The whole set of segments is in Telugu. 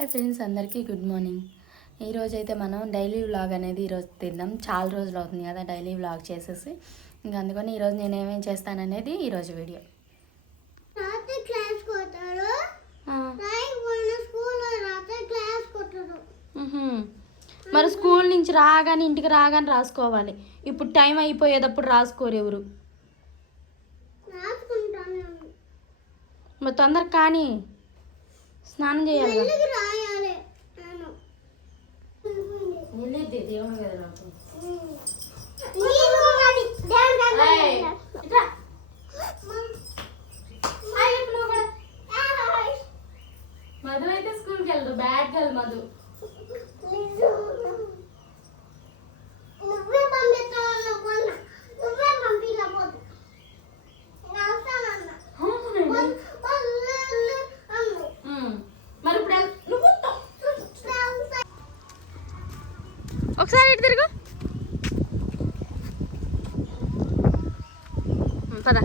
హాయ్ ఫ్రెండ్స్, అందరికీ గుడ్ మార్నింగ్. ఈరోజు అయితే మనం డైలీ వ్లాగ్ అనేది ఈరోజు తిందాం. చాలా రోజులు అవుతుంది కదా డైలీ వ్లాగ్ చేసేసి. ఇంకా అందుకని ఈరోజు నేను ఏమేమి చేస్తాననేది ఈరోజు వీడియో. మరి స్కూల్ నుంచి రాగానే ఇంటికి రాగానే రాసుకోవాలి. ఇప్పుడు టైం అయిపోయేటప్పుడు రాసుకోరు ఎవరు. మరి తొందరగా కానీ స్నానం చేయాలి. మధు అయితే స్కూల్కి వెళ్తారు. Bad girl Madhu. ఒకసారి ఇటు తిరుగు. పద.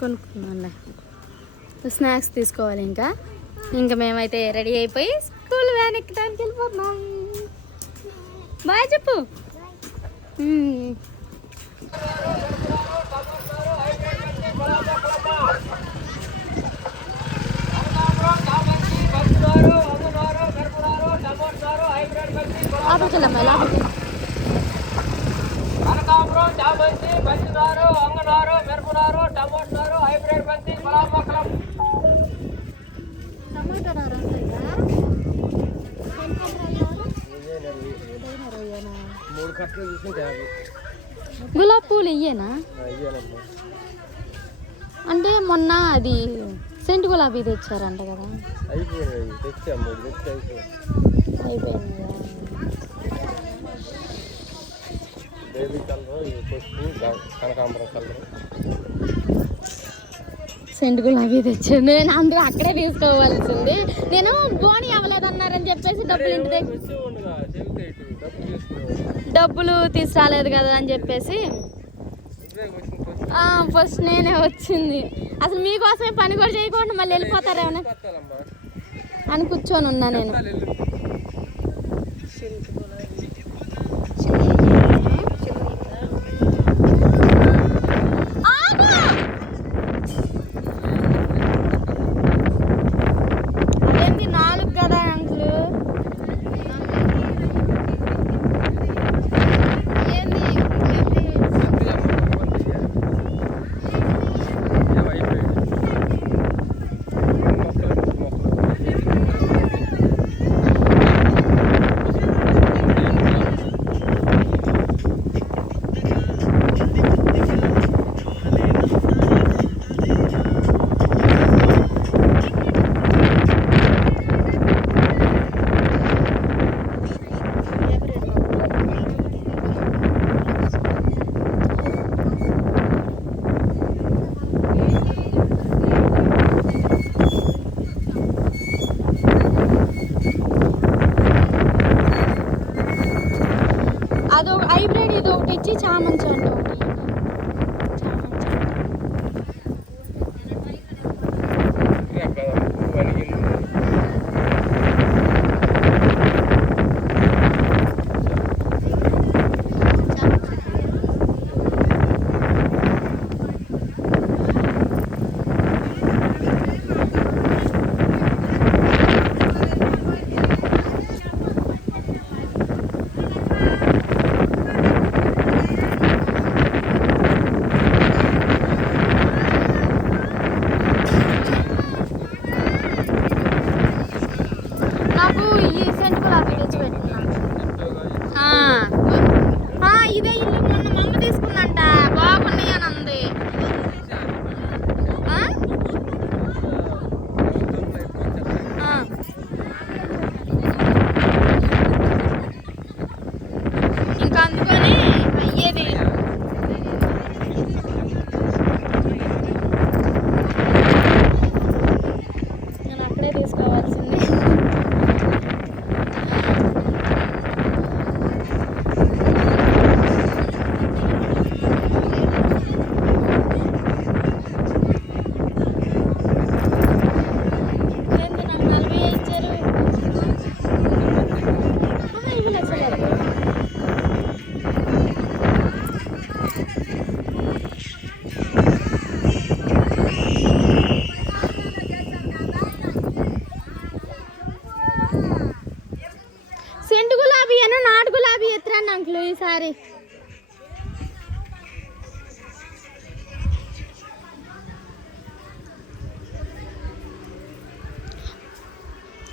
కొనుక్కున్నాంలే. స్నాక్స్ తీసుకోవాలి. ఇంకా మేమైతే రెడీ అయిపోయి స్కూల్ వ్యాన్ ఎక్కడానికి వెళ్ళిపోతున్నాం. బాయ్ చెప్పు. గులాబీ పూలు ఇయ్యేనా? అంటే మొన్న అది సెంట్ గులాబీ తెచ్చారంట కదా. అయిపోయింది. సెంట్ గులాబీ తెచ్చాను నేను. అందుకు అక్కడే తీసుకోవాల్సింది. నేను బోని అవ్వలేదన్నారని చెప్పేసి డబ్బులు తీసుకురాలేదు కదా అని చెప్పేసి ఫస్ట్ నేనే వచ్చింది. అసలు మీకోసమే పని కూడా చేయకుండా మళ్ళీ వెళ్ళిపోతారేమో అని కూర్చొని ఉన్నా నేను. అదొక హైబ్రిడ్, ఇది ఒకటి ఇచ్చి చామంతి అంట ఒకటి. ఇదే ఇల్లు మొన్న మమ్మ తీసుకుందంట. బాగున్నాయి అని అంది. ఇంకా అందుకని అయ్యేది. నేను అక్కడే తీసుకోవాల్సింది.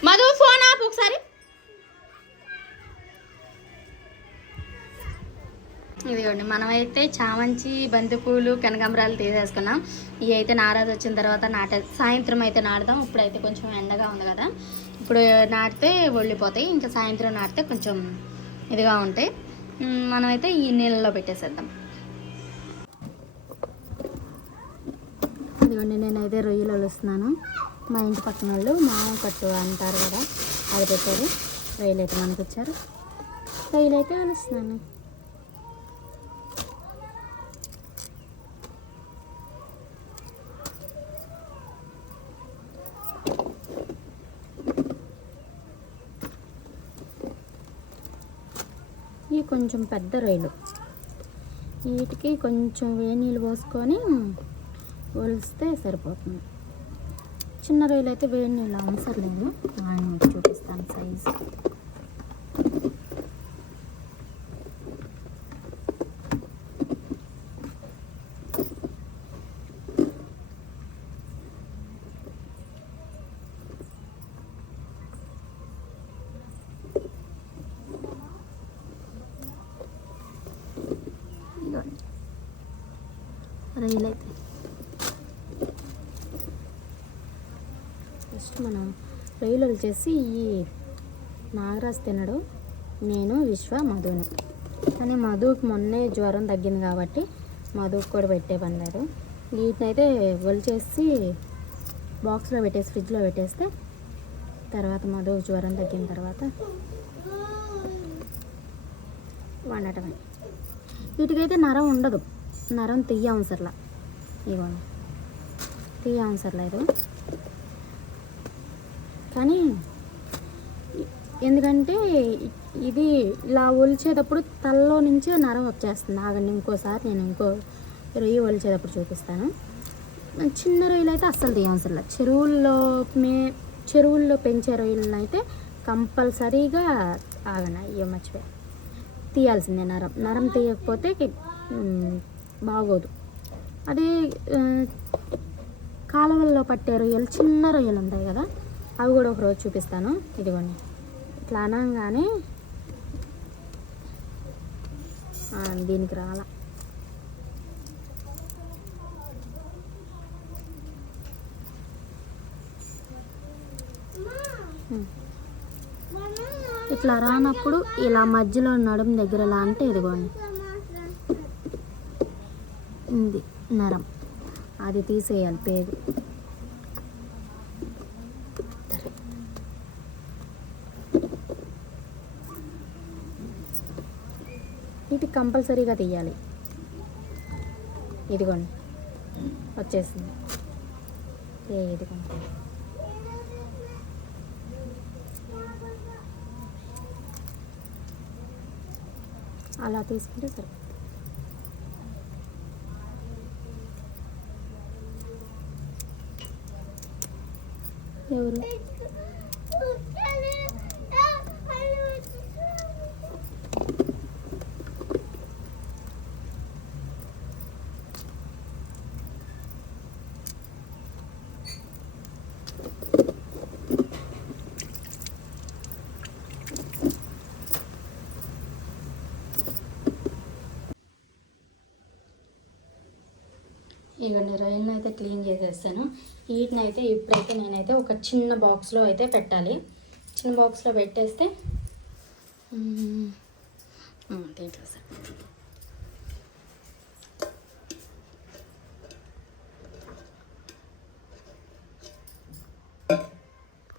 మధు ఫోన్ ఆపు ఒకసారి. ఇదిగోండి మనమైతే చామంచి బంతిపూలు కనకాంబరాలు తీసేసుకున్నాం. ఇవి అయితే నారాజు వచ్చిన తర్వాత సాయంత్రం అయితే నాటుదాం. ఇప్పుడైతే కొంచెం ఎండగా ఉంది కదా, ఇప్పుడు నాటితే ఒళ్ళిపోతాయి. ఇంకా సాయంత్రం నాటితే కొంచెం ఇదిగా ఉంటాయి. మనమైతే ఈ నీళ్ళలో పెట్టేసేద్దాం. ఇదిగోండి నేనైతే రొయ్యలు వలుస్తున్నాను. మా ఇంటి పక్కన వాళ్ళు మామ కట్టు అంటారు కదా, అది పెట్టారు. రొయ్యలు అయితే మనకు వచ్చారు. రొయ్యలు అయితే వలుస్తున్నాను. ఇవి కొంచెం పెద్ద రొయ్యలు, వీటికి కొంచెం వేడి నీళ్ళు పోసుకొని ఒలిస్తే సరిపోతుంది. చిన్న రొయ్యలు అయితే వేడి నీళ్ళు అవసరం లేదు. ఆయన చూపిస్తాను సైజు. రొయ్యలు అయితే ఫస్ట్ మనం రొయ్యలు వచ్చేసి ఈ నాగరాజు తినడు, నేను విశ్వ మధుని. కానీ మధుకి మొన్నే జ్వరం తగ్గింది కాబట్టి మధుకి కూడా పెట్టే పని లేదు. వీటిని అయితే ఒలిచేసి బాక్స్లో పెట్టేసి ఫ్రిడ్జ్లో పెట్టేస్తే తర్వాత మధుకి జ్వరం తగ్గిన తర్వాత వండటమే. వీటికైతే నరం ఉండదు, నరం తీయ అవసరంలా. ఇవ్వండి తీయ అవసరం కానీ ఎందుకంటే ఇది ఇలా ఒలిచేటప్పుడు తలలో నుంచే నరం వచ్చేస్తుంది. ఆగండి ఇంకోసారి నేను ఇంకో రొయ్యి ఒలిచేటప్పుడు చూపిస్తాను. చిన్న రొయ్యలు అయితే అస్సలు తీయ అవసరంలా. చెరువుల్లో పెంచే రొయ్యలను అయితే కంపల్సరీగా ఆగండి అయ్యో మర్చిపోయి తీయాల్సిందే. నరం తీయకపోతే బాగోదు. అదే కాలువల్లో పట్టే రొయ్యలు, చిన్న రొయ్యలు ఉంటాయి కదా, అవి కూడా ఒకరోజు చూపిస్తాను. ఇదిగోండి ఇట్లా అనగానే దీనికి రాలా. ఇట్లా రానప్పుడు ఇలా మధ్యలో నడుము దగ్గర ఎలా అంటే ఇదిగోండి ఉంది నరం, అది తీసేయాలి పేగు. ఇది కంపల్సరీగా తీయాలి. ఇదిగోండి వచ్చేసింది. ఇదిగోండి అలా తీసుకుంటే సరే. ఎవరు ఇవన్నీ రొయ్యలను అయితే క్లీన్ చేసేస్తాను. వీటిని అయితే ఇప్పుడైతే నేనైతే ఒక చిన్న బాక్స్లో అయితే పెట్టాలి. చిన్న బాక్స్లో పెట్టేస్తే దీంట్లో సార్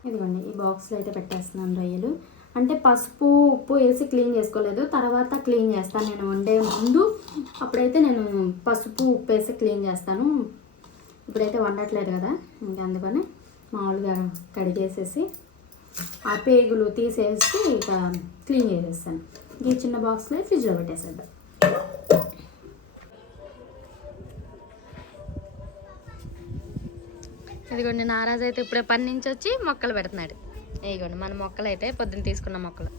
ఇదిగోండి ఈ బాక్స్లో అయితే పెట్టేస్తున్నాను రొయ్యలు. అంటే పసుపు ఉప్పు వేసి క్లీన్ చేసుకోలేదు, తర్వాత క్లీన్ చేస్తాను నేను వండే ముందు. అప్పుడైతే నేను పసుపు ఉప్పు వేసి క్లీన్ చేస్తాను. ఇప్పుడైతే వండట్లేదు కదా, ఇంకా అందుకని మామూలుగా కడిగేసేసి ఆ పేగులు తీసేసి ఇక క్లీన్ చేసేస్తాను. ఈ చిన్న బాక్స్లో ఫ్రిడ్జ్లో పెట్టేసేద్దాం. ఇదిగోండి నారాజు అయితే ఇప్పుడే పని నుంచి వచ్చి మొక్కలు పెడుతున్నాడు. ఇదిగోండి మన మొక్కలు అయితే పొద్దున్న తీసుకున్న మొక్కలు.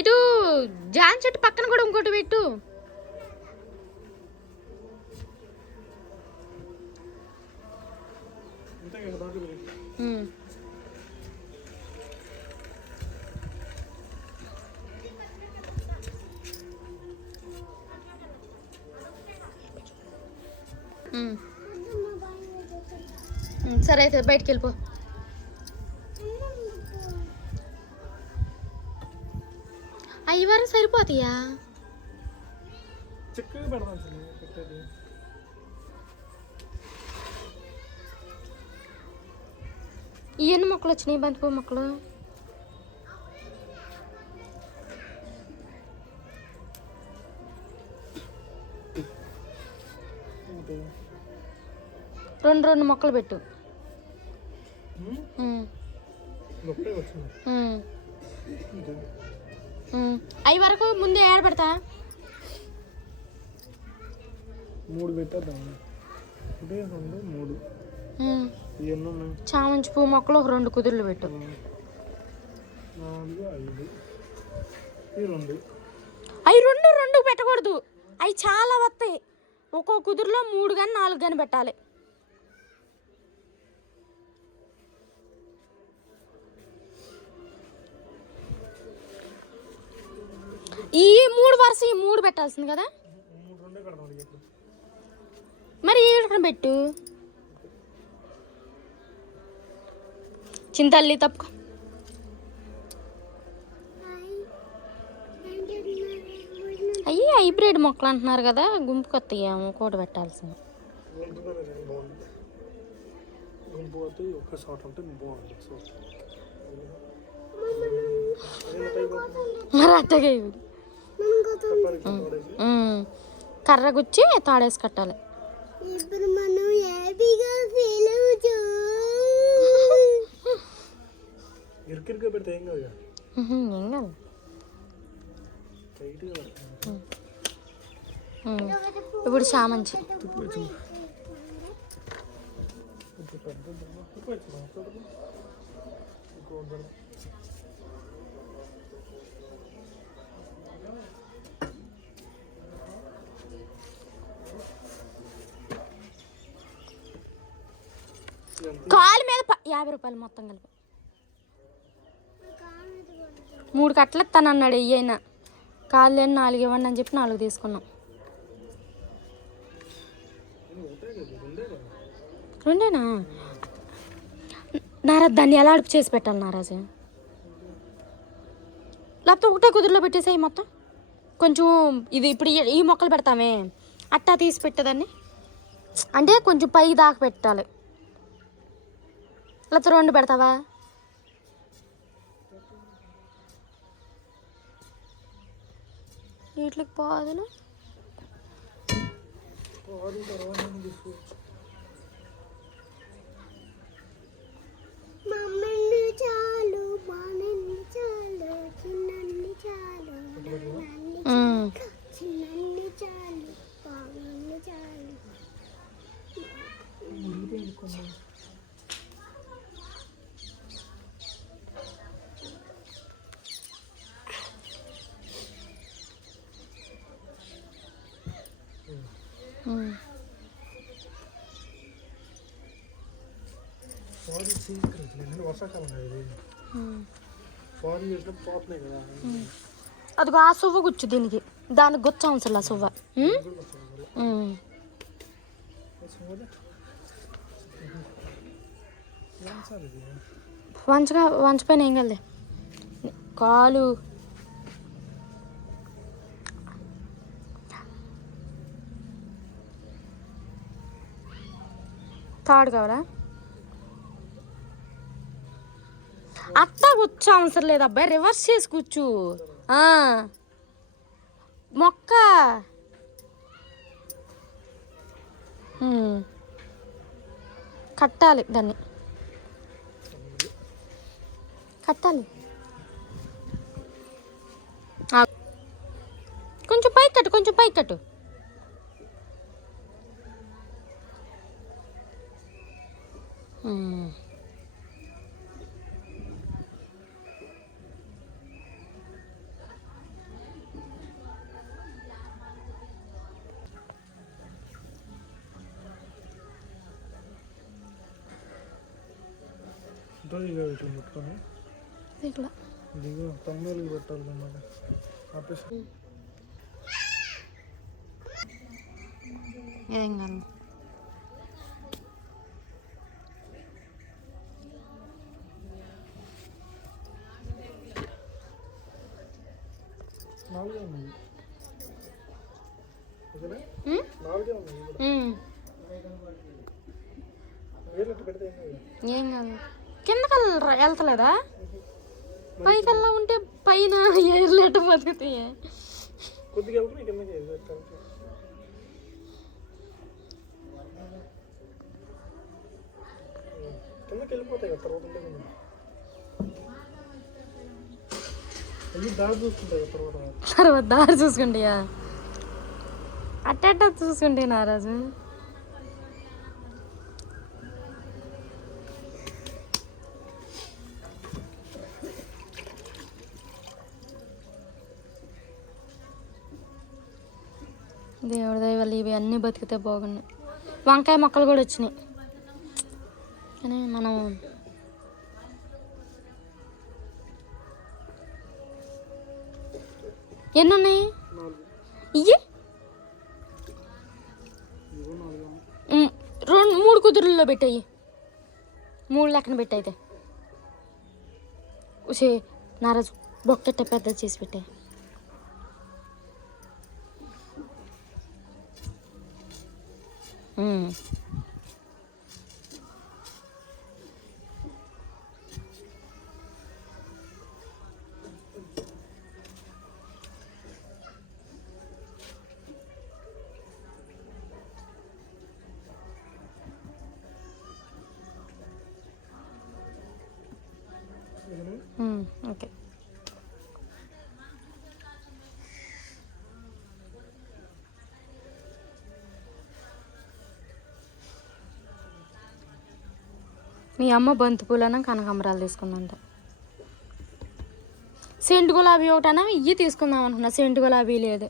ఇటు జాన్ చెట్టు పక్కన కూడా ఇంకోటి పెట్టు. సరే అయితే బయటికి వెళ్ళిపో. అవి వరకు సరిపోతాయా? ఈ ఎన్ని మొక్కలు వచ్చినాయి బంతిపూ మొక్కలు? రెండు మొక్కలు పెట్టు. అవి వరకు ముందే ఏడ పెడతా? 3 పెట్టేద్దాం. 3 చామంతి పువ్వు మొక్కలు ఒక 2 కుదుర్లు పెట్టు. 4 5 అవి రెండు పెట్టకూడదు. అవి చాలా వస్తాయి. ఒక్కో కుదురులో 3 కానీ 4 కానీ పెట్టాలి. ఈ 3 వరుస ఈ 3 పెట్టాల్సింది కదా మరి. ఇక్కడ పెట్టు. చింతల్లి తప్పుకో. అయ్యి హైబ్రిడ్ మొక్కలు అంటున్నారు కదా, గుంపు కొత్తగా ఇంకోటి పెట్టాల్సింది. మరి అట్టగా కర్ర గుచ్చి తాడేసి కట్టాలి. ఇప్పుడు మనం హ్యాపీగా ఫీల్ అవుతూ ఇరుకిరుగా పెడితే ఏం కాదు. ఏం కాదు. ఇప్పుడు చామంచి కాలు మీద 50 రూపాయలు మొత్తం కలిపి 3 కట్టలు ఇస్తానన్నాడు. అయ్యైనా కాళ్ళు లేని 4 ఇవ్వండి అని చెప్పి 4 తీసుకున్నాం. 2 నారాజు దాన్ని ఎలా అడుపు చేసి పెట్టాలి నారాజు? లేకపోతే ఒకటే కుదురులో పెట్టేసాయి మొత్తం. కొంచెం ఇది ఇప్పుడు ఈ మొక్కలు పెడతామే అట్టా తీసి పెట్టేదాన్ని, అంటే కొంచెం పై దాకా పెట్టాలి. లేకపోతే 2 పెడతావా? వీటికి పోదును. మమ్మల్ని చాలు, బాణన్ని చాలు, చిన్నన్ని చాలు, చిన్నన్ని చాలు, బాణన్ని చాలు. వర్షాకాలం పోతున్నాయి కదా. అదిగో ఆ సువ్వ గుచ్చు దీనికి, దానికి గుచ్చ అవసరం. ఆ సువ్వ వంచపైన ఏం కలదే కాలు. తాడు కావాలా? అత్తా కూర్చో అవసరం లేదు అబ్బాయి, రివర్స్ చేసి కూర్చు. మొక్క కట్టాలి, దాన్ని కట్టాలి. కొంచెం పైకి కట్టు, కొంచెం పైకి కట్టు. ఉంటుంది ఇక ఇట్లా ముట్టుకొని ఇట్లా ఇదిగో తొమ్మిదికి పెట్టాలి అన్నమాట ఆపేసి ఏం కాదు. నాలుగే ఉన్నాయి ఓకేనా ఉమ్? నాలుగే ఉన్నాయి ఉమ్. వేలు పెడితే ఏం కాదు ఏం కాదు. కిందకల్లా వెళ్తలేదా? పైకల్లా ఉంటే పైన ఏర్లేట బతుకుతాయి. కొద్దిగా వెళ్తే కిందకి కిందకి వెళ్ళిపోతాయి కదా తర్వాత ఉంటే కింద. అవి దారి చూసుకుంటాయి కదా తర్వాత తర్వాత దారి చూసుకుంటాయా? అట్ట చూసుకుంటే నారాజు. దేవుడి దయ వల్ల ఇవి అన్నీ బతికితే బాగున్నాయి. వంకాయ మొక్కలు కూడా వచ్చినాయి కానీ మనం ఎన్ని ఉన్నాయి నాలుగు ఇయ్యి? ఇదిగో నాలుగు రెండు 3 కుదురుల్లో పెట్టాయి. 3 లెక్కన పెట్టయితే ఉసే నారాజు బొక్కెట్ట పెద్ద చేసి పెట్టాయి. ఓకే. మీ అమ్మ బంతి పూలన కనకాంబరాలు తీసుకుందంట. సెంటు గులాబీ ఒకటనా ఇవి తీసుకుందాం అనుకున్నా. సెంటు గులాబీ లేదు.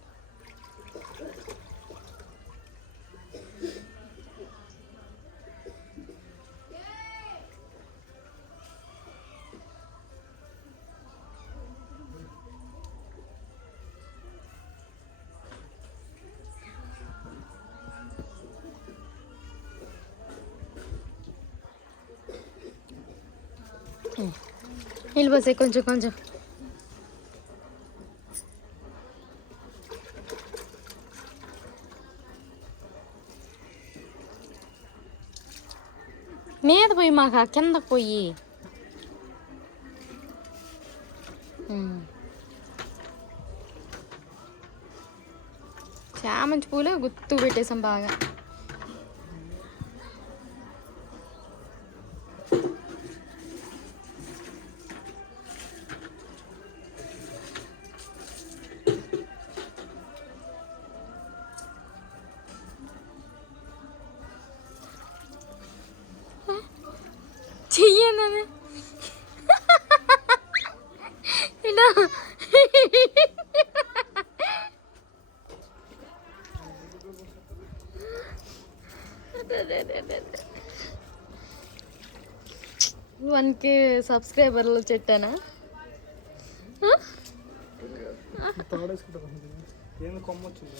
వెళ్ళిపోతాయి కొంచెం కొంచెం. మీద పోయి మాకు కిందకు పోయి చామంతి పూలు గుర్తు పెట్టేసాం బాగా. చెయ్యను ఇలా వన్కి సబ్స్క్రైబర్లు చెట్టానా? తాడేసుకుంటారు ఏంది కొమ్మ వచ్చింది.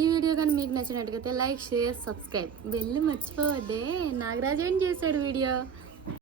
ఈ వీడియో కానీ మీకు నచ్చినట్టుగైతే లైక్, షేర్, సబ్స్క్రైబ్, బెల్ మర్చిపోవద్దే. నాగరాజు ఏం చేశాడు వీడియో.